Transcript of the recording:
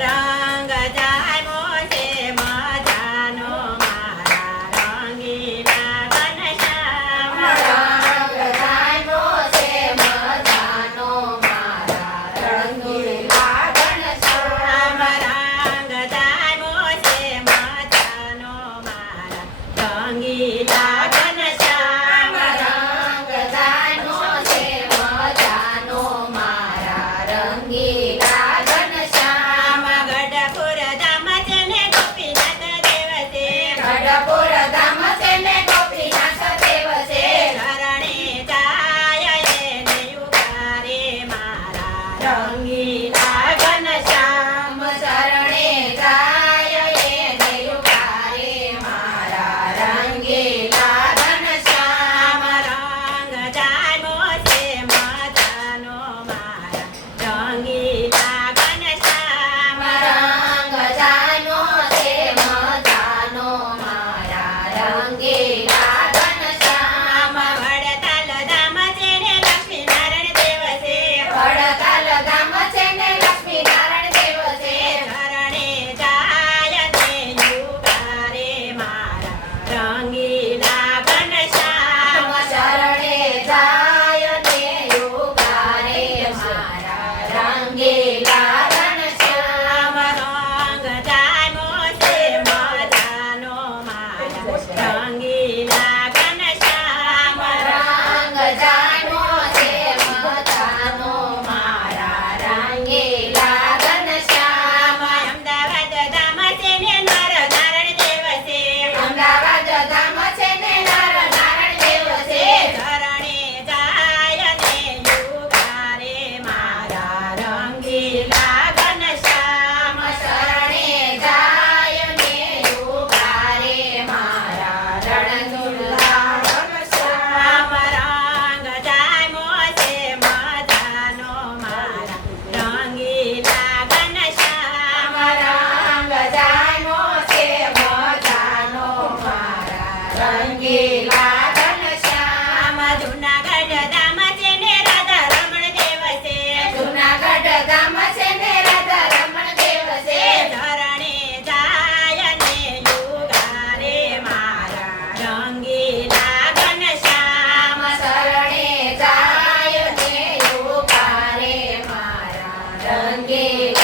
રંગ જામો છે મજાનો મારા રંગીલા ઘનશ્યામ. રંગ જામ્યો છે મજાનો મારા રંગીલા ઘનશ્યામ. રંગ જામો છે મજાનો મારા રંગીલા ઘનશ્યામ. રંગ જામ્યો છે મજાનો મારા રંગીલા ઘનશ્યામ. ગઢપુર ધામ છે ને ગોપીનાથ દેવ છે. ગઢપુર ધામ છે ને ગોપીનાથ દેવ છે. શરણે જાય એને યુગારે મારા રંગીલા ઘનશ્યામ. શરણે જાય એને યુગારે મારા રંગીલા ઘનશ્યામ. રંગ જામો છે મજાનો મારા રંગીલા ઘનશ્યામ. રંગ જામ્યો છે મજાનો મારા રંગીલા ઘનશ્યામ. વડતાલ ધામ છે ને લક્ષ્મીનારાયણ દેવ છે. વડતાલ ધામ છે ને લક્ષ્મીનારાયણ દેવ છે. શરણે જાય ને યુગારે મારા રંગીલા ઘનશ્યામ. શરણે જાય ને યુગારે મારા રંગીલા ઘનશ્યામ. રંગ જામો છે મજાનો મારા રંગીલા ઘનશ્યામ. રંગ જામ્યો છે મજાનો મારા રંગીલા ઘનશ્યામ. અમદાવાદ ધામ છે ને નરનારાયણ દેવ છે. અમદાવાદ ધામ છે ને નરનારાયણ દેવ છે. શરણે જાય ને યુગારે મારા રંગીલા ઘનશ્યામ. શરણે જાય ને યુગારે મારા રણગીલા ઘનશ્યામ. રંગ જામો છે મજાનો મારા રંગીલા ઘનશ્યામ. રંગ જામ્યો છે મજાનો મારા રંગીલા ઘનશ્યામ. જુનાગઢ ધામ છે ને રાધા રમણ દેવ છે. જૂનાગઢ ધામ છે ને રાધા રમણ દેવ છે. શરણે જાય ને યુગારે મારા રંગીલા ઘનશ્યામ. શરણે જાય ને યુગારે મારા રંગીલા